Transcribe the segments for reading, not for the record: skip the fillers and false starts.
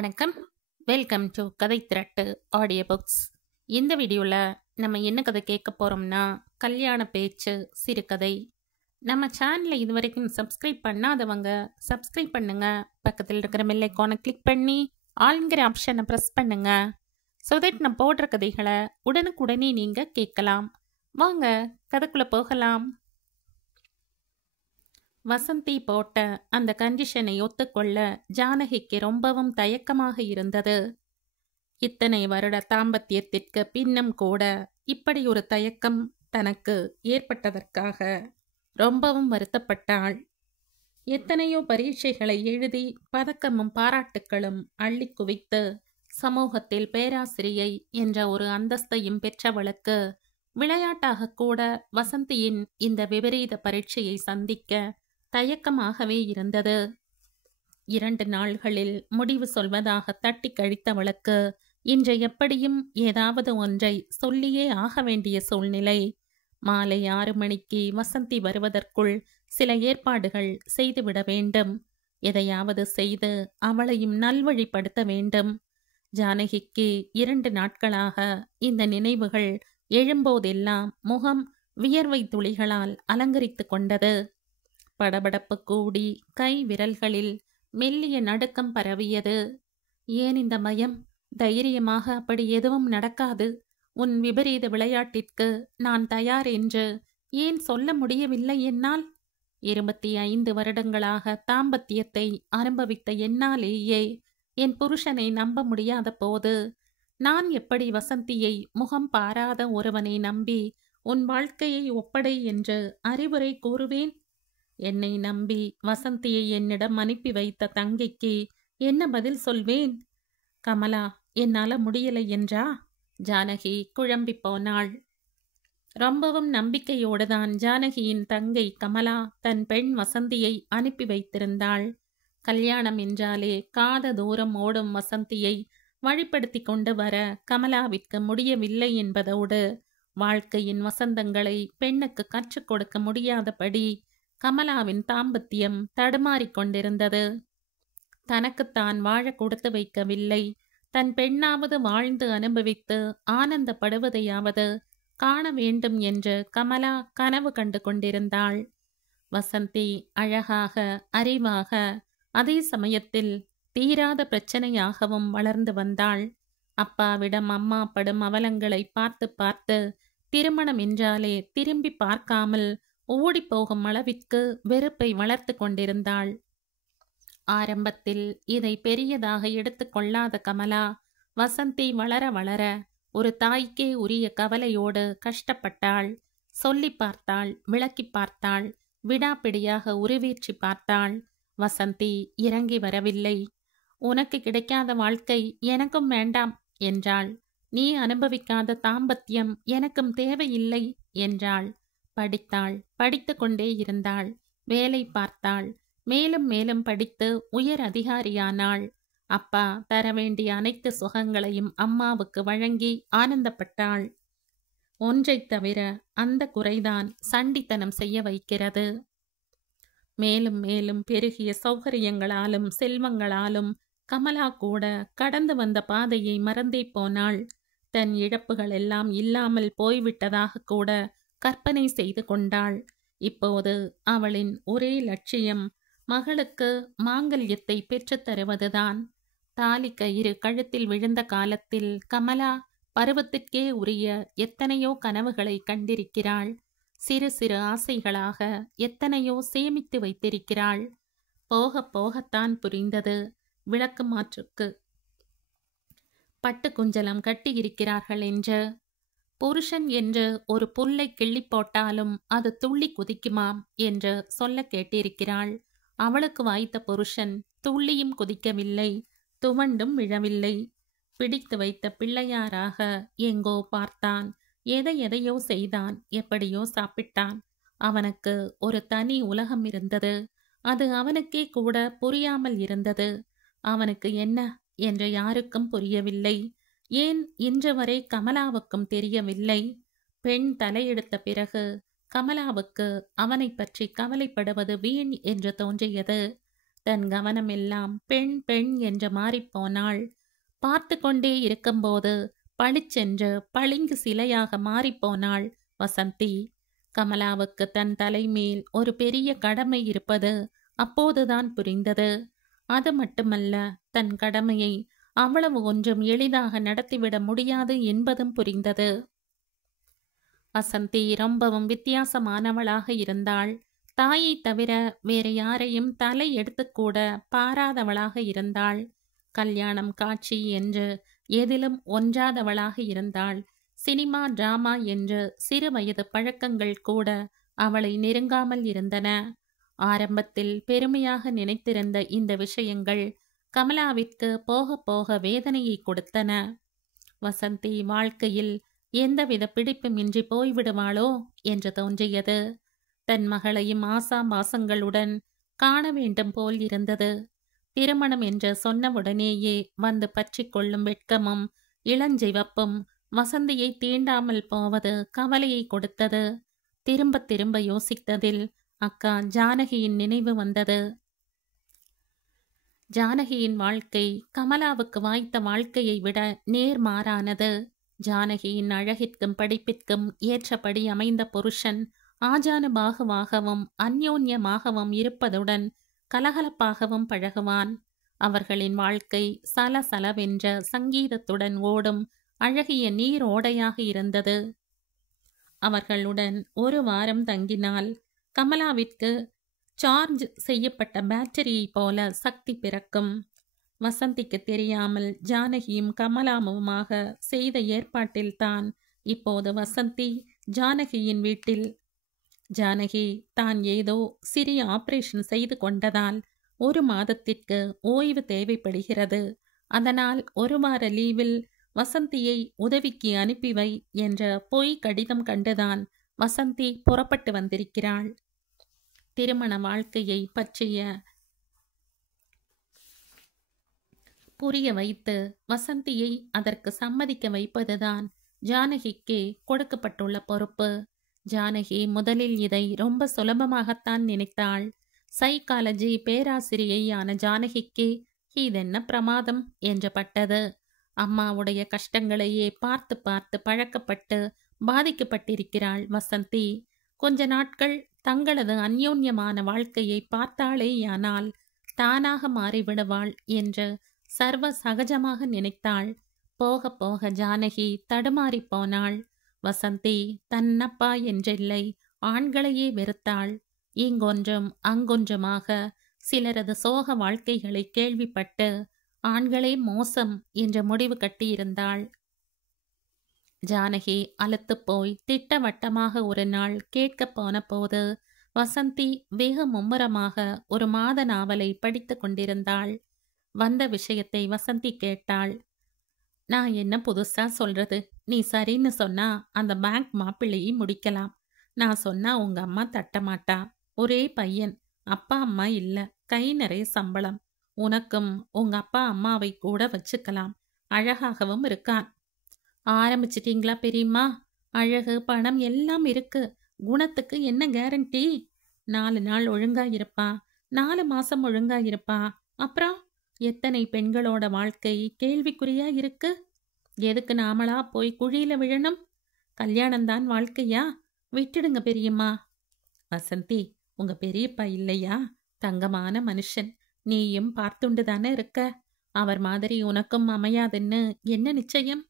வணக்கம். Welcome to கதை திரட்டு audio books. இந்த வீடியோவில் நம்ம என்ன கதை கேட்க போகிறோம்னா, கல்யாண பேச்சு சிறுகதை. நம்ம சேனலை இது வரைக்கும் சப்ஸ்கிரைப் பண்ணாதவங்க சப்ஸ்கிரைப் பண்ணுங்க. பக்கத்தில் இருக்கிற பெல் ஐகானை கிளிக் பண்ணி ஆல்ங்கிற ஆப்ஷனை ப்ரெஸ் பண்ணுங்க. ஸோ தட் நான் போடுற கதைகளை உடனுக்குடனே நீங்கள் கேட்கலாம். வாங்க கதைக்குள்ளே போகலாம். வசந்தி போட்ட அந்த கண்டிஷனை ஒத்துக்கொள்ள ஜானகிக்கு ரொம்பவும் தயக்கமாக இருந்தது. இத்தனை வருட தாம்பத்தியத்திற்கு பின்னும் கூட இப்படி ஒரு தயக்கம் தனக்கு ஏற்பட்டதற்காக ரொம்பவும் வருத்தப்பட்டாள். எத்தனையோ பரீட்சைகளை எழுதி பதக்கமும் பாராட்டுக்களும் அள்ளி குவித்து சமூகத்தில் பேராசிரியை என்ற ஒரு அந்தஸ்தையும் பெற்றவளுக்கு விளையாட்டாக கூட வசந்தியின் இந்த விபரீத பரீட்சையை சந்திக்க தயக்கமாகவே இருந்தது. 2 நாள்களில் முடிவு சொல்வதாக தட்டி கழித்தவளுக்கு இன்று எப்படியும் ஏதாவது ஒன்றை சொல்லியே ஆக வேண்டிய சூழ்நிலை. மாலை 6 மணிக்கு வசந்தி வருவதற்குள் சில ஏற்பாடுகள் செய்துவிட வேண்டும். எதையாவது செய்து அவளையும் நல்வழிப்படுத்த வேண்டும். ஜானகிக்கு 2 நாட்களாக இந்த நினைவுகள் எழும்போதெல்லாம் முகம் வியர்வை துளிகளால் அலங்கரித்து கொண்டது. படபடப்பு கூடி கை விரல்களில் மெல்லிய நடுக்கம் பரவியது. ஏன் இந்த பயம்? தைரியமாக அப்படி எதுவும் நடக்காது. உன் விபரீத விளையாட்டிற்கு நான் தயார் என்று ஏன் சொல்ல முடியவில்லை என்னால்? 25 வருடங்களாக தாம்பத்தியத்தை அனுபவித்த என்னாலேயே என் புருஷனை நம்ப முடியாத போது நான் எப்படி வசந்தியை முகம் பாராத ஒருவனை நம்பி உன் வாழ்க்கையை ஒப்படை என்று அறிவுரை கூறுவேன்? என்னை நம்பி வசந்தியை என்னிடம் அனுப்பி வைத்த தங்கைக்கு என்ன பதில் சொல்வேன்? கமலா என்னால முடியலை என்றா? ஜானகி குழம்பி போனாள். ரொம்பவும் நம்பிக்கையோடுதான் ஜானகியின் தங்கை கமலா தன் பெண் வசந்தியை அனுப்பி வைத்திருந்தாள். கல்யாணம் என்றாலே காத தூரம் ஓடும் வசந்தியை வழிப்படுத்தி கொண்டு வர கமலாவிற்கு முடியவில்லை என்பதோடு வாழ்க்கையின் வசந்தங்களை பெண்ணுக்கு கற்றுக் கொடுக்க முடியாதபடி கமலாவின் தாம்பத்தியம் தடுமாறிக் கொண்டிருந்தது. தனக்குத்தான் வாழ கொடுத்து வைக்கவில்லை. தன் பெண்ணாவது வாழ்ந்து அனுபவித்து ஆனந்தப்படுவதையாவது காண வேண்டும் என்று கமலா கனவு கண்டு கொண்டிருந்தாள். வசந்தி அழகாக, அறிவாக, அதே சமயத்தில் தீராத பிரச்சனையாகவும் வளர்ந்து வந்தாள். அப்பாவிடம் அம்மா படும் அவலங்களை பார்த்து பார்த்து திருமணம் என்றாலே திரும்பி பார்க்காமல் ஓடிப்போகும் அளவிற்கு வெறுப்பை வளர்த்து கொண்டிருந்தாள். ஆரம்பத்தில் இதை பெரியதாக எடுத்துக்கொள்ளாத கமலா வசந்தி வளர வளர ஒரு தாய்க்கே உரிய கவலையோடு கஷ்டப்பட்டாள். சொல்லி பார்த்தாள், விளக்கி பார்த்தாள், விடாப்பிடியாக உருவேற்றி பார்த்தாள். வசந்தி இறங்கி வரவில்லை. உனக்கு கிடைக்காத வாழ்க்கை எனக்கும் வேண்டாம் என்றாள். நீ அனுபவிக்காத தாம்பத்தியம் எனக்கும் தேவையில்லை என்றாள். படித்தாள், படித்து கொண்டே இருந்தாள். வேலை பார்த்தாள். மேலும் மேலும் படித்து உயர் அதிகாரியானாள். அப்பா தர வேண்டிய அனைத்து சுகங்களையும் அம்மாவுக்கு வழங்கி ஆனந்தப்பட்டாள். ஒன்றைத் தவிர அந்த குறைதான் சண்டித்தனம் செய்ய வைக்கிறது. மேலும் மேலும் பெருகிய சௌகரியங்களாலும் செல்வங்களாலும் கமலா கூட கடந்து வந்த பாதையை மறந்தே போனாள். தன் இழப்புகள் எல்லாம் இல்லாமல் போய்விட்டதாக கூட கற்பனை செய்து கொண்டாள். இப்போது அவளின் ஒரே லட்சியம் மகளுக்கு மாங்கல்யத்தை பெற்றுத் தருவதுதான். தாலி கயிறு கழுத்தில் விழுந்த காலத்தில் கமலா பருவத்திற்கே உரிய எத்தனையோ கனவுகளை கண்டிருக்கிறாள். சிறு சிறு ஆசைகளாக எத்தனையோ சேமித்து வைத்திருக்கிறாள். போக போகத்தான் புரிந்தது. விளக்கு மாற்றுக்கு பட்டு குஞ்சலம் கட்டியிருக்கிறார்கள் என்று. புருஷன் என்று ஒரு புல்லை கிள்ளி போட்டாலும் அது துள்ளி குதிக்குமாம் என்று சொல்ல கேட்டிருக்கிறாள். அவளுக்கு வாய்த்த புருஷன் துள்ளியும் குதிக்கவில்லை, துவண்டும் விழவில்லை. பிடித்து வைத்த பிள்ளையாராக எங்கோ பார்த்தான். எதையோ செய்தான், எப்படியோ சாப்பிட்டான். அவனுக்கு ஒரு தனி உலகம் இருந்தது. அது அவனுக்கே கூட புரியாமல் இருந்தது. அவனுக்கு என்ன என்று யாருக்கும் புரியவில்லை. ஏன் இன்று வரை கமலாவுக்கும் தெரியவில்லை. பெண் தலையெடுத்த பிறகு கமலாவுக்கு அவனை பற்றி கவலைப்படுவது வீண் என்று தோன்றியது. தன் கவனமெல்லாம் பெண் பெண் என்று மாறிப்போனாள். பார்த்து கொண்டே இருக்கும்போது பளிச்சென்று பளிங்கு சிலையாக மாறிப்போனாள் வசந்தி. கமலாவுக்கு தன் தலைமேல் ஒரு பெரிய கடமை இருப்பது அப்போதுதான் புரிந்தது. அது மட்டுமல்ல, தன் கடமையை அவ்வளவு ஒன்றும் எளிதாக நடத்திவிட முடியாது என்பதும் புரிந்தது. வசந்தி ரொம்பவும் வித்தியாசமானவளாக இருந்தாள். தாயை தவிர வேற யாரையும் தலை எடுத்துக்கூட பாராதவளாக இருந்தாள். கல்யாணம், காட்சி என்று எதிலும் ஒன்றாதவளாக இருந்தாள். சினிமா, டிராமா என்று சிறு வயது பழக்கங்கள் கூட அவளை நெருங்காமல் இருந்தன. ஆரம்பத்தில் பெருமையாக நினைத்திருந்த இந்த விஷயங்கள் கமலாவிற்கு போக போக வேதனையை கொடுத்தன. வசந்தி வாழ்க்கையில் எந்தவித பிடிப்புமின்றி போய்விடுவாளோ என்று தோன்றியது. தன் மகளையும் ஆசாபாசங்களுடன் காண வேண்டும் போல் இருந்தது. திருமணம் என்று சொன்னவுடனேயே வந்து பற்றி கொள்ளும் வெட்கமும் இளஞ்சிவப்பும் வசந்தியை தீண்டாமல் போவது கவலையை கொடுத்தது. திரும்ப திரும்ப யோசித்ததில் அக்கா ஜானகியின் நினைவு வந்தது. ஜானகியின் வாழ்க்கை கமலாவுக்கு வாய்த்த வாழ்க்கையை விட நேர்மாறானது. ஜானகியின் அழகிற்கும் படிப்பிற்கும் ஏற்றபடி அமைந்த புருஷன் ஆஜானுபாகுவாகவும் அந்யோன்யமாகவும் இருப்பதுடன் கலகலப்பாகவும் பழகுவான். அவர்களின் வாழ்க்கை சலசலவென்ற சங்கீதத்துடன் ஓடும் அழகிய நீர் ஓடையாக இருந்தது. அவர்களுடன் ஒரு வாரம் தங்கினால் கமலாவிற்கு சார்ஜ் செய்யப்பட்ட பேட்டரியை போல சக்தி பிறக்கும். வசந்திக்கு தெரியாமல் ஜானகியும் கமலாவுமாக செய்த ஏற்பாட்டில்தான் இப்போது வசந்தி ஜானகியின் வீட்டில். ஜானகி தான் ஏதோ சிறிய ஆபரேஷன் செய்து கொண்டதால் 1 மாதத்திற்கு ஓய்வு தேவைப்படுகிறது. அதனால் 1 வார லீவில் வசந்தியை உதவிக்கு அனுப்பி வை என்ற பொய் கடிதம் கண்டுதான் வசந்தி புறப்பட்டு வந்திருக்கிறாள். திருமண வாழ்க்கையை பற்றிய புரிய வைத்து வசந்தியை அதற்கு சம்மதிக்க வைப்பதுதான் ஜானகிக்கே கொடுக்கப்பட்டுள்ள பொறுப்பு. ஜானகி முதலில் இதை ரொம்ப சுலபமாகத்தான் நினைத்தாள். சைக்காலஜி பேராசிரியையான ஜானகிக்கு இதென்ன பிரமாதம் என்று பட்டது. அம்மாவுடைய கஷ்டங்களையே பார்த்து பார்த்து பழக்கப்பட்டு பாதிக்கப்பட்டிருக்கிறாள் வசந்தி. கொஞ்ச நாட்கள் தங்களது அந்யோன்யமான வாழ்க்கையை பார்த்தாளேயானால் தானாக மாறிவிடுவாள் என்று சர்வ சகஜமாக நினைத்தாள். போக போக ஜானகி தடுமாறி போனாள். வசந்தி தன்னப்பா என்றில்லை, ஆண்களையே வெறுத்தாள். இங்கொன்றும் அங்கொன்றுமாக சிலரது சோக வாழ்க்கைகளை கேள்விப்பட்டு ஆண்களே மோசம் என்ற முடிவு கட்டியிருந்தாள். ஜானகி அலுத்து போய் திட்டவட்டமாக ஒரு நாள் கேட்க போன போது வசந்தி வெகு மும்முரமாக ஒரு மாத நாவலை படித்து கொண்டிருந்தாள். வந்த விஷயத்தை வசந்தி கேட்டாள். நான் என்ன புதுசா சொல்றது? நீ சரின்னு சொன்னா அந்த பேங்க் மாப்பிள்ளையை முடிக்கலாம். நான் சொன்னா உங்க அம்மா தட்டமாட்டா. ஒரே பையன், அப்பா அம்மா இல்ல, கை நிறைய சம்பளம். உனக்கும் உங்க அப்பா அம்மாவை கூட வச்சுக்கலாம். அழகாகவும் இருக்கான். ஆரம்பிச்சிட்டீங்களா பெரியம்மா? அழகு, பணம் எல்லாம் இருக்கு. குணத்துக்கு என்ன கேரண்டி? 4 நாள் ஒழுங்கா இருப்பா, 4 மாசம் ஒழுங்கா இருப்பா. அப்புறம் எத்தனை பெண்களோட வாழ்க்கை கேள்விக்குறியா இருக்கு. எதுக்கு நாமளா போய் குழியில விழணும்? கல்யாணம்தான் வாழ்க்கையா? விட்டுடுங்க பெரியம்மா. வசந்தி, உங்க பெரியப்பா இல்லையா? தங்கமான மனுஷன். நீயும் பார்த்துண்டு தானே இருக்க. அவர் மாதிரி உனக்கும் அமையாதுன்னு என்ன நிச்சயம்?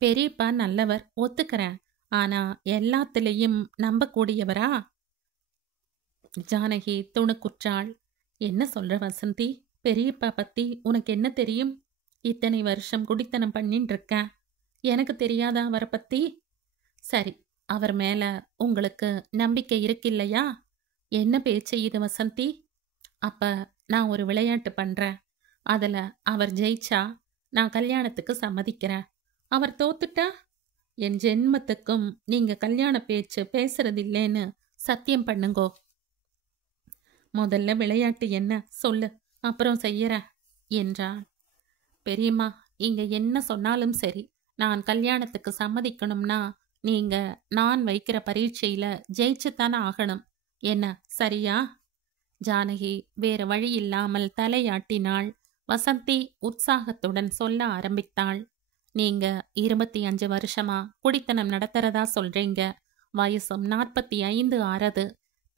பெரியப்பா நல்லவர், ஒத்துக்கிறேன். ஆனா எல்லாத்திலையும் நம்பக்கூடியவரா? ஜானகி துணுக்குற்றாள். என்ன சொல்ற வசந்தி? பெரியப்பா பத்தி உனக்கு என்ன தெரியும்? இத்தனை வருஷம் குடித்தனம் பண்ணின்னு இருக்கேன். எனக்கு தெரியாதா அவரை பத்தி? சரி, அவர் மேல உங்களுக்கு நம்பிக்கை இருக்கில்லையா? என்ன பேச்சு இது வசந்தி? அப்ப நான் ஒரு விளையாட்டு பண்றேன். அதுல அவர் ஜெயிச்சா நான் கல்யாணத்துக்கு சம்மதிக்கிறேன். அவர் தோத்துட்டா என் ஜென்மத்துக்கும் நீங்க கல்யாண பேச்சு பேசுறதில்லேன்னு சத்தியம் பண்ணுங்கோ. முதல்ல விளையாட்டு என்ன சொல்லு, அப்புறம் செய்யறேன் என்றாள். பெரியம்மா, இங்க என்ன சொன்னாலும் சரி, நான் கல்யாணத்துக்கு சம்மதிக்கணும்னா நீங்க நான் வைக்கிற பரீட்சையில ஜெயிச்சுத்தானே ஆகணும். என்ன சரியா? ஜானகி வேறு வழியில்லாமல் தலையாட்டினாள். வசந்தி உற்சாகத்துடன் சொல்ல ஆரம்பித்தாள். நீங்க 25 வருஷமா குடித்தனம் நடத்துறதா சொல்றீங்க. வயசும் 45 ஆறது.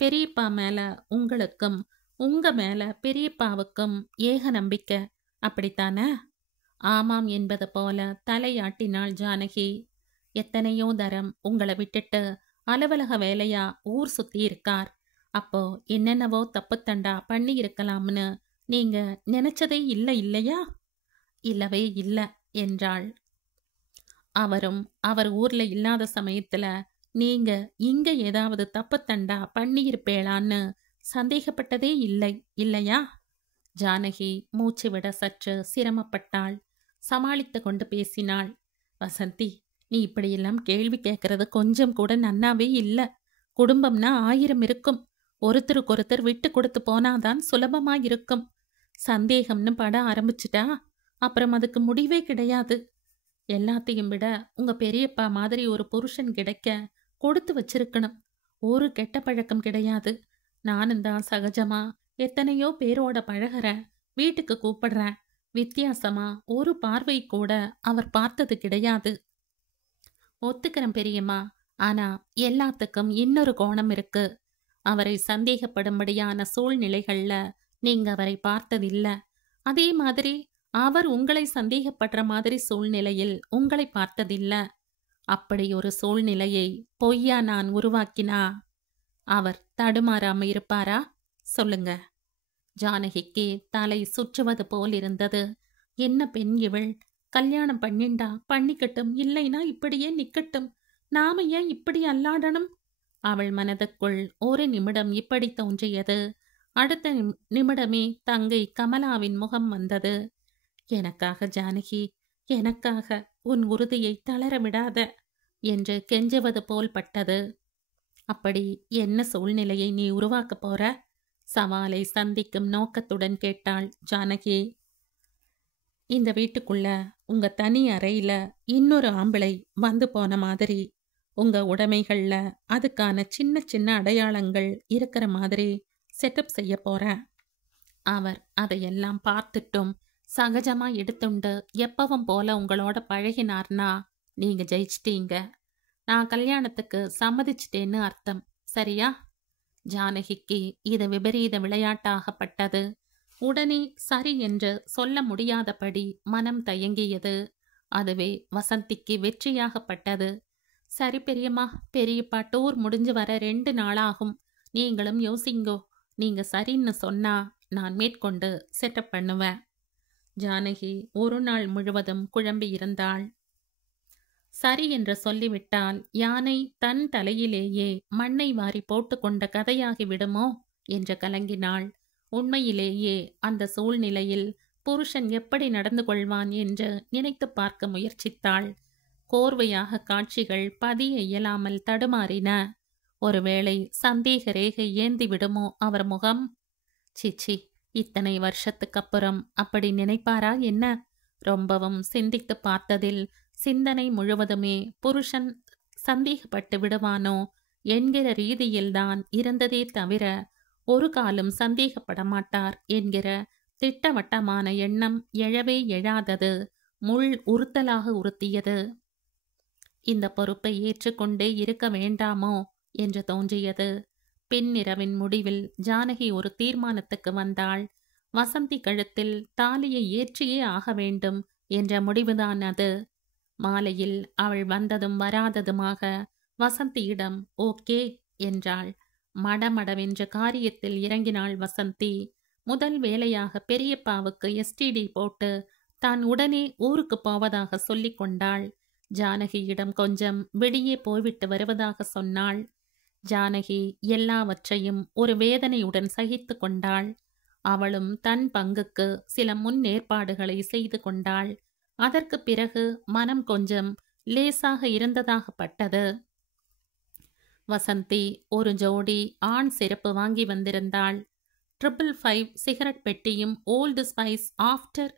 பெரியப்பா மேல உங்களுக்கும் உங்க மேல பெரியப்பாவுக்கும் ஏக நம்பிக்கை, அப்படித்தானே? ஆமாம் என்பது போல தலையாட்டினாள் ஜானகி. எத்தனையோ தரம் உங்களை விட்டுட்டு அலுவலக வேலையா ஊர் சுத்தி இருக்கார். அப்போ என்னென்னவோ தப்புத்தண்டா பண்ணி இருக்கலாம்னு நீங்க நினைச்சதே இல்லை இல்லையா? இல்லவே இல்லை என்றாள். அவரும் அவர் ஊர்ல இல்லாத சமயத்துல நீங்க இங்க ஏதாவது தப்புத்தண்டா பண்ணியிருப்பேளான்னு சந்தேகப்பட்டதே இல்லை இல்லையா? ஜானகி மூச்சு விட சற்று சிரமப்பட்டாள். சமாளித்து கொண்டு பேசினாள். வசந்தி, நீ இப்படியெல்லாம் கேள்வி கேட்கறது கொஞ்சம் கூட நன்னாவே இல்லை. குடும்பம்னா 1000 இருக்கும். ஒருத்தருக்கொருத்தர் விட்டு கொடுத்து போனாதான் சுலபமா இருக்கும். சந்தேகம்னு பட ஆரம்பிச்சிட்டா அப்புறம் அதுக்கு முடிவே கிடையாது. எல்லாத்தையும் விட உங்க பெரியப்பா மாதிரி ஒரு புருஷன் கிடைக்க கொடுத்து வச்சிருக்கணும். ஒரு கெட்ட பழக்கம் கிடையாது. நானும் தான் சகஜமா எத்தனையோ பேரோட பழகிறேன், வீட்டுக்கு கூப்பிடுறேன். வித்தியாசமா ஒரு பார்வை கூட அவர் பார்த்தது கிடையாது. ஒத்துக்கிறேன் பெரியம்மா. ஆனா எல்லாத்துக்கும் இன்னொரு கோணம் இருக்கு. அவரை சந்தேகப்படும்படியான சூழ்நிலைகள்ல நீங்க அவரை பார்த்ததில்ல. அதே மாதிரி அவர் உங்களை சந்தேகப்படுற மாதிரி சூழ்நிலையில் உங்களை பார்த்ததில்ல. அப்படி ஒரு சூழ்நிலையை பொய்யா நான் உருவாக்கினா அவர் தடுமாறாம இருப்பாரா? சொல்லுங்க. ஜானகிக்கு தலை சுற்றுவது போல் இருந்தது. என்ன பெண் இவள்? கல்யாணம் பண்ணிண்டா பண்ணிக்கட்டும், இல்லைனா இப்படியே நிக்கட்டும். நாம ஏன் இப்படி அல்லாடணும்? அவள் மனதுக்குள் ஒரு நிமிடம் இப்படி தோன்றியது. அடுத்த நிமிடமே தங்கை கமலாவின் முகம் வந்தது. எனக்காக ஜானகி, எனக்காக உன் உறுதியை தளர விடாத என்று கெஞ்சுவது போல் பட்டது. அப்படி என்ன சூழ்நிலையை நீ உருவாக்க போற? சவாலை சந்திக்கும் நோக்கத்துடன் கேட்டாள் ஜானகி. இந்த வீட்டுக்குள்ள உங்க தனி அறையில இன்னொரு ஆம்பளை வந்து போன மாதிரி, உங்க உடைமைகள்ல அதுக்கான சின்ன சின்ன அடையாளங்கள் இருக்கிற மாதிரி செட்டப் செய்ய போறேன். அவர் அதையெல்லாம் பார்த்துட்டும் சகஜமா எடுத்துண்டு எப்பவும் போல உங்களோட பழகினார்னா நீங்க ஜெயிச்சிட்டீங்க. நான் கல்யாணத்துக்கு சம்மதிச்சிட்டேன்னு அர்த்தம், சரியா? ஜானகிக்கு இது விபரீத விளையாட்டாகப்பட்டது. உடனே சரி என்று சொல்ல முடியாதபடி மனம் தயங்கியது. அதுவே வசந்திக்கு வெற்றியாகப்பட்டது. சரி பெரியம்மா, பெரியப்பா டூர் முடிஞ்சு வர 2 நாளாகும். நீங்களும் யோசிங்கோ. நீங்க சரின்னு சொன்னா நான் மேற்கொண்டு செட்டப் பண்ணுவேன். ஜானகி ஒரு நாள் முழுவதும் குழம்பி இருந்தாள். சரி என்று சொல்லிவிட்டால் யானை தன் தலையிலேயே மண்ணை வாரி போட்டுக்கொண்ட கதையாகி விடுமோ என்று கலங்கினாள். உண்மையிலேயே அந்த சூழ்நிலையில் புருஷன் எப்படி நடந்து கொள்வான் என்று நினைத்து பார்க்க முயற்சித்தாள். கோர்வையாக காட்சிகள் பதிய இயலாமல் தடுமாறின. ஒருவேளை சந்தேக ரேகை ஏந்தி விடுமோ அவர் முகம்? சிச்சி, இத்தனை வருஷத்துக்கு அப்புறம் அப்படி நினைப்பாரா என்ன? ரொம்பவும் சிந்தித்து பார்த்ததில் சிந்தனை முழுவதுமே புருஷன் சந்தேகப்பட்டு விடுவானோ என்கிற ரீதியில்தான் இருந்ததே தவிர ஒரு காலம் சந்தேகப்பட மாட்டார் என்கிற திட்டவட்டமான எண்ணம் எழவே எழாதது. முள் உறுத்தலாக உறுத்தியது. இந்த பொறுப்பை ஏற்றுக்கொண்டே இருக்க வேண்டாமோ என்று தோன்றியது. பின்னிரவின் முடிவில் ஜானகி ஒரு தீர்மானத்துக்கு வந்தாள். வசந்தி கழுத்தில் தாலியை ஏற்றியே ஆக வேண்டும் என்ற முடிவுதான் அது. மாலையில் அவள் வந்ததும் வராததுமாக வசந்தியிடம் ஓகே என்றாள். மடமடவென்ற காரியத்தில் இறங்கினாள் வசந்தி. முதல் வேலையாக பெரியப்பாவுக்கு எஸ்டிடி போட்டு தான் உடனே ஊருக்கு போவதாக சொல்லிக் கொண்டாள். ஜானகியிடம் கொஞ்சம் வெளியே போய்விட்டு வருவதாக சொன்னாள். ஜானகி எல்லாவற்றையும் ஒரு வேதனையுடன் சகித்து கொண்டாள். அவளும் தன் பங்குக்கு சில முன்னேற்பாடுகளை செய்து கொண்டாள். அதற்கு பிறகு மனம் கொஞ்சம் லேசாக இருந்ததாகப்பட்டது. வசந்தி ஒரு ஜோடி ஆண் செருப்பு வாங்கி வந்திருந்தாள். 555 சிகரெட் பெட்டியும் ஓல்டு ஸ்பைஸ் ஆஃப்டர்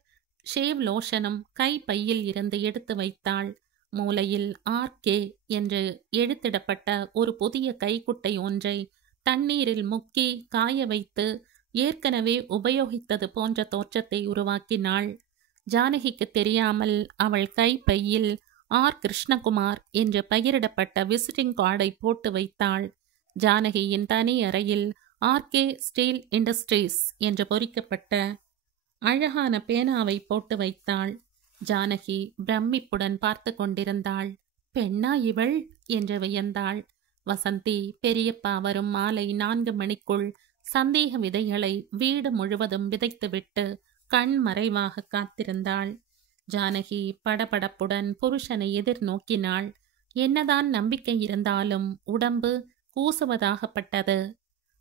ஷேவ் லோஷனும் கை பையில் இருந்து எடுத்து வைத்தாள். மூலையில் ஆர்கே என்று எழுத்திடப்பட்ட ஒரு புதிய கைக்குட்டை ஒன்றை தண்ணீரில் முக்கி காய வைத்து ஏற்கனவே உபயோகித்தது போன்ற தோற்றத்தை உருவாக்கினாள். ஜானகிக்கு தெரியாமல் அவள் கைப்பையில் ஆர். கிருஷ்ணகுமார் என்று பெயரிடப்பட்ட விசிட்டிங் கார்டை போட்டு வைத்தாள். ஜானகியின் தனி அறையில் ஆர்கே ஸ்டீல் இண்டஸ்ட்ரீஸ் என்று பொறிக்கப்பட்ட அழகான பேனாவை போட்டு வைத்தாள். ஜானகி பிரமிப்புடன் பார்த்து கொண்டிருந்தாள். பெண்ணா இவள் என்று வியந்தாள். வசந்தி பெரியப்பா வரும் மாலை 4 மணிக்குள் சந்தேக விதைகளை வீடு முழுவதும் விதைத்துவிட்டு கண் மறைவாக காத்திருந்தாள். ஜானகி படபடப்புடன் புருஷனை எதிர்நோக்கினாள். என்னதான் நம்பிக்கை இருந்தாலும் உடம்பு கூசுவதாகப்பட்டது.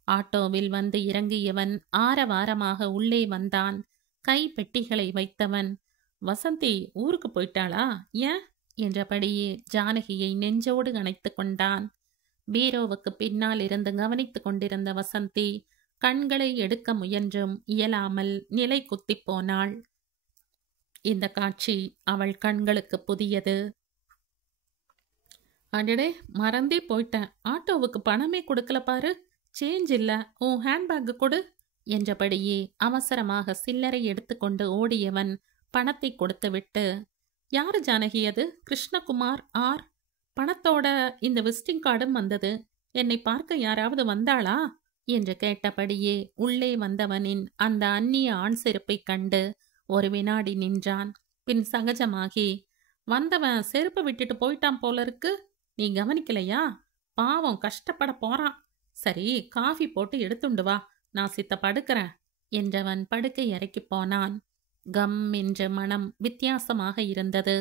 ஆட்டோவில் வந்து இறங்கியவன் ஆரவாரமாக உள்ளே வந்தான். கை பெட்டிகளை வைத்தவன், வசந்தி ஊருக்கு போயிட்டாளா ஏன் என்றபடியே ஜானகியை நெஞ்சோடு அணைத்து கொண்டான். பீரோவுக்கு பின்னால் இருந்து கவனித்து கொண்டிருந்த வசந்தி கண்களை எடுக்க முயன்றும் இயலாமல் நிலை குத்தி போனாள். இந்த காட்சி அவள் கண்களுக்கு புதியது. அடடே, மறந்தே போயிட்டேன், ஆட்டோவுக்கு பணமே கொடுக்கல பாரு, சேஞ்ச் இல்ல, உன் ஹேண்ட்பேக்கு கொடு என்றபடியே அவசரமாக சில்லறை எடுத்துக்கொண்டு ஓடியவன் பணத்தை கொடுத்துவிட்டு, யாரு ஜானகி அது? கிருஷ்ணகுமார் ஆர். பணத்தோட இந்த விசிட்டிங் கார்டும் வந்தது. என்னை பார்க்க யாராவது வந்தாளா என்று கேட்டபடியே உள்ளே வந்தவனின் அந்த அந்நிய ஆண் செருப்பை கண்டு ஒரு வினாடி நின்றான். பின் சகஜமாகி, வந்தவன் செருப்பை விட்டுட்டு போயிட்டான் போல இருக்கு, நீ கவனிக்கலையா? பாவம் கஷ்டப்பட போறான். சரி, காஃபி போட்டு எடுத்துண்டு வா, நான் சித்த படுக்கிறேன் என்றவன் படுக்கை அறைக்கு போனான். கம் என்ற மனம் வித்தியாசமாக இருந்தது.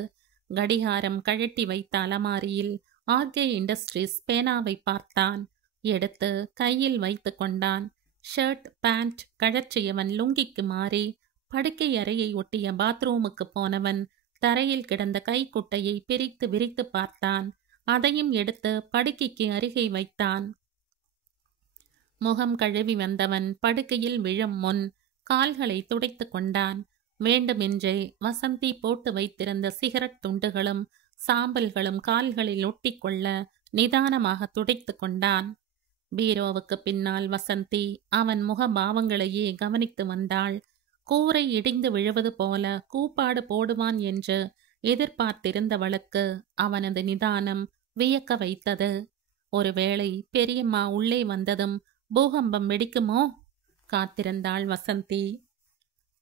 கடிகாரம் கழட்டி வைத்த அலமாரியில் ஆர்கே இண்டஸ்ட்ரீஸ் பேனாவை பார்த்தான். எடுத்து கையில் வைத்து கொண்டான். ஷர்ட் பேண்ட் கழற்றியவன் லுங்கிக்கு மாறி படுக்கை அறையை ஒட்டிய பாத்ரூமுக்கு போனவன் தரையில் கிடந்த கைக்குட்டையை பிரித்து விரித்து பார்த்தான். அதையும் எடுத்து படுக்கைக்கு அருகே வைத்தான். முகம் கழுவி வந்தவன் படுக்கையில் விழும் முன் கால்களை துடைத்து கொண்டான். வேண்டுமென்றே வசந்தி போட்டு வைத்திருந்த சிகரெட் துண்டுகளும் சாம்பல்களும் கால்களில் ஒட்டிக்கொள்ள நிதானமாக துடைத்து கொண்டான். பீரோவுக்கு பின்னால் வசந்தி அவன் முகபாவங்களையே கவனித்து வந்தாள். கூரை இடிந்து விழுவது போல கூப்பாடு போடுவான் என்று எதிர்பார்த்திருந்தவளுக்கு அவனது நிதானம் வியக்க வைத்தது. ஒருவேளை பெரியம்மா உள்ளே வந்ததும் பூகம்பம் வெடிக்குமோ? காத்திருந்தாள் வசந்தி.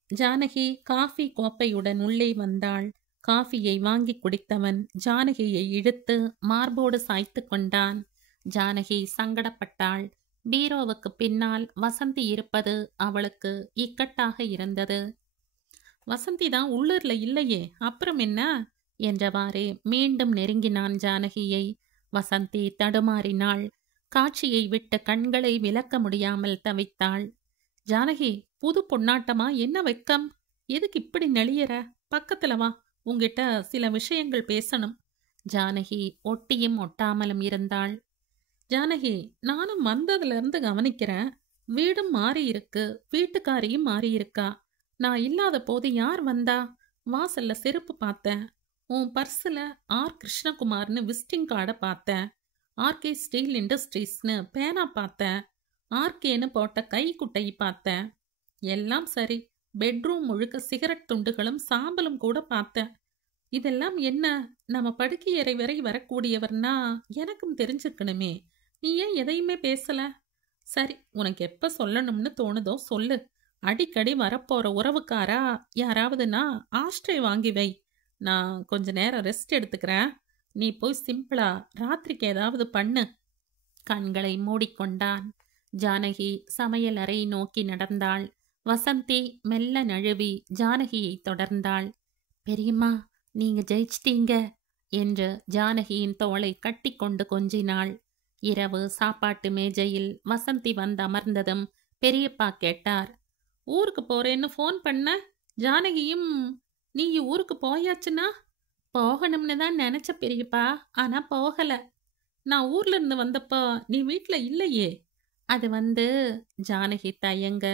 ஜானகி காஃபி கோப்பையுடன் உள்ளே வந்தாள். காஃபியை வாங்கி குடித்தவன் ஜானகியை இழுத்து மார்போடு சாய்த்து கொண்டான். ஜானகி சங்கடப்பட்டாள். பீரோவுக்கு பின்னால் வசந்தி இருப்பது அவளுக்கு இக்கட்டாக இருந்தது. வசந்தி தான் உள்ளூர்ல இல்லையே, அப்புறம் என்ன என்றவாறே மீண்டும் நெருங்கினான் ஜானகியை. வசந்தி தடுமாறினாள். காட்சியை விட்ட கண்களை விலக்க முடியாமல் தவித்தாள். ஜானகி, புது பொன்னாட்டமா, என்ன வெக்கம்? எதுக்கு இப்படி நெளியற? பக்கத்துல வா, உங்கிட்ட சில விஷயங்கள் பேசணும். ஜானகி ஒட்டியும் ஒட்டாமலும் இருந்தாள். ஜானகி, நானும் வந்ததுல இருந்து கவனிக்கிறேன். வீடும் மாறி இருக்கு, வீட்டுக்காரியும் மாறி இருக்கா. நான் இல்லாத போது யார் வந்தா? வாசல்ல செருப்பு பார்த்தேன். உன் பர்ஸில் ஆர். கிருஷ்ணகுமார்னு விசிட்டிங் கார்டை பார்த்தேன். ஆர்கே ஸ்டீல் இண்டஸ்ட்ரீஸ்னு பேனா பார்த்தேன். ஆர்கேன்னு போட்ட கைக்குட்டை பார்த்தேன். எல்லாம் சரி, பெட்ரூம் முழுக்க சிகரெட் துண்டுகளும் சாம்பலும் கூட பார்த்தேன். இதெல்லாம் என்ன? நம்ம படுக்கை அறை வரை வரக்கூடியவர்னா எனக்கும் தெரிஞ்சுக்கணுமே. நீ ஏன் எதையுமே பேசல? சரி, உனக்கு எப்ப சொல்லணும்னு தோணுதோ சொல்லு. அடிக்கடி வரப்போற உறவுக்காரா யாராவதுனா ஆஸ்ட்ரே வாங்கி வை. நான் கொஞ்ச நேரம் ரெஸ்ட் எடுத்துக்கிறேன். நீ போய் சிம்பிளா ராத்திரிக்கு ஏதாவது பண்ணு. கண்களை மூடிக்கொண்டான். ஜானகி சமையல் அறை நோக்கி நடந்தாள். வசந்தி மெல்ல நழுவி ஜானகியை தொடர்ந்தாள். பெரியம்மா, நீங்க ஜெயிச்சிட்டீங்க என்று ஜானகியின் தோளை கட்டி கொண்டு கொஞ்சினாள். இரவு சாப்பாட்டு மேஜையில் வசந்தி வந்து அமர்ந்ததும் பெரியப்பா கேட்டார், ஊருக்கு போறேன்னு ஃபோன் பண்ண? ஜானகியும் நீ ஊருக்கு போயாச்சுன்னா? போகணும்னு தான் நினைச்ச பெரியப்பா, ஆனா போகல. நான் ஊர்ல இருந்து வந்தப்போ நீ வீட்டுல இல்லையே. அது ஜானகி தயங்க,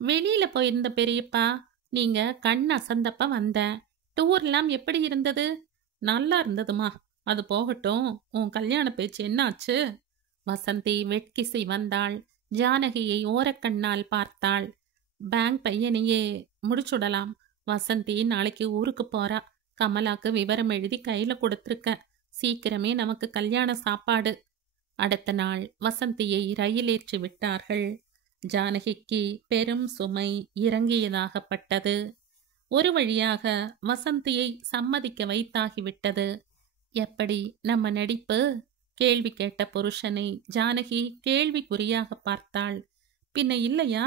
வெளியில போயிருந்த பெரியப்பா. நீங்க கண் அசந்தப்ப வந்தேன். டூர்லாம் எப்படி இருந்தது? நல்லா இருந்ததுமா. அது போகட்டும், உன் கல்யாண பேச்சு என்னாச்சு? வசந்தி வெட்கிசை வந்தாள். ஜானகியை ஓரக்கண்ணால் பார்த்தாள். பேங்க் பையனையே முடிச்சுடலாம். வசந்தி நாளைக்கு ஊருக்கு போறா. கமலாக்கு விவரம் எழுதி கையில கொடுத்துருக்கேன். சீக்கிரமே நமக்கு கல்யாண சாப்பாடு. அடுத்த நாள் வசந்தியை ரயிலேற்றி விட்டார்கள். ஜானகிக்கு பெரும் சுமை இறங்கியதாகப்பட்டது. ஒரு வழியாக வசந்தியை சம்மதிக்க வைத்தாகிவிட்டது. எப்படி நம்ம நடிப்பு? கேள்வி கேட்ட புருஷனை ஜானகி கேள்விக்குறியாக பார்த்தாள். பின்ன இல்லையா?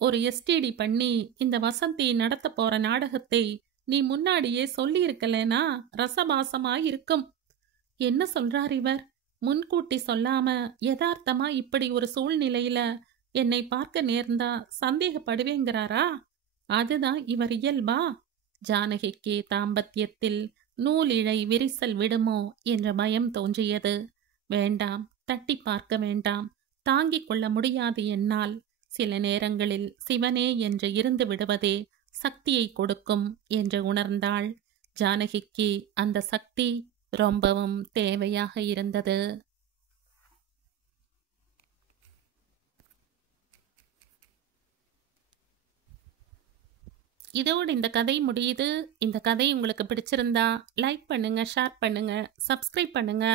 ஒரு எஸ்டிடி பண்ணி இந்த வசந்தி நடத்த போற நாடகத்தை நீ முன்னாடியே சொல்லியிருக்கலனா ரசபாசமாயிருக்கும். என்ன சொல்றார் இவர்? முன்கூட்டி சொல்லாம யதார்த்தமா இப்படி ஒரு சூழ்நிலையில என்னை பார்க்க நேர்ந்தா சந்தேகப்படுவேங்கிறாரா? அதுதான் இவர் இயல்பா? ஜானகிக்கு தாம்பத்தியத்தில் நூலிழை விரிசல் விடுமோ என்ற பயம் தோன்றியது. வேண்டாம், தட்டி பார்க்க வேண்டாம், தாங்கிக் கொள்ள முடியாது என்னால். சில நேரங்களில் சிவனே என்று இருந்து விடுவதே சக்தியை கொடுக்கும் என்று உணர்ந்தாள். ஜானகிக்கு அந்த சக்தி ரொம்பவும் தேவையாக இருந்தது. இதோடு இந்த கதை முடியுது. இந்த கதை உங்களுக்கு பிடிச்சிருந்தா லைக் பண்ணுங்க, ஷேர் பண்ணுங்க, சப்ஸ்கிரைப் பண்ணுங்க.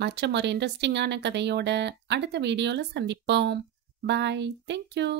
மற்றும் ஒரு இன்ட்ரெஸ்டிங்கான கதையோட அடுத்த வீடியோவில் சந்திப்போம். பாய். தேங்க்யூ.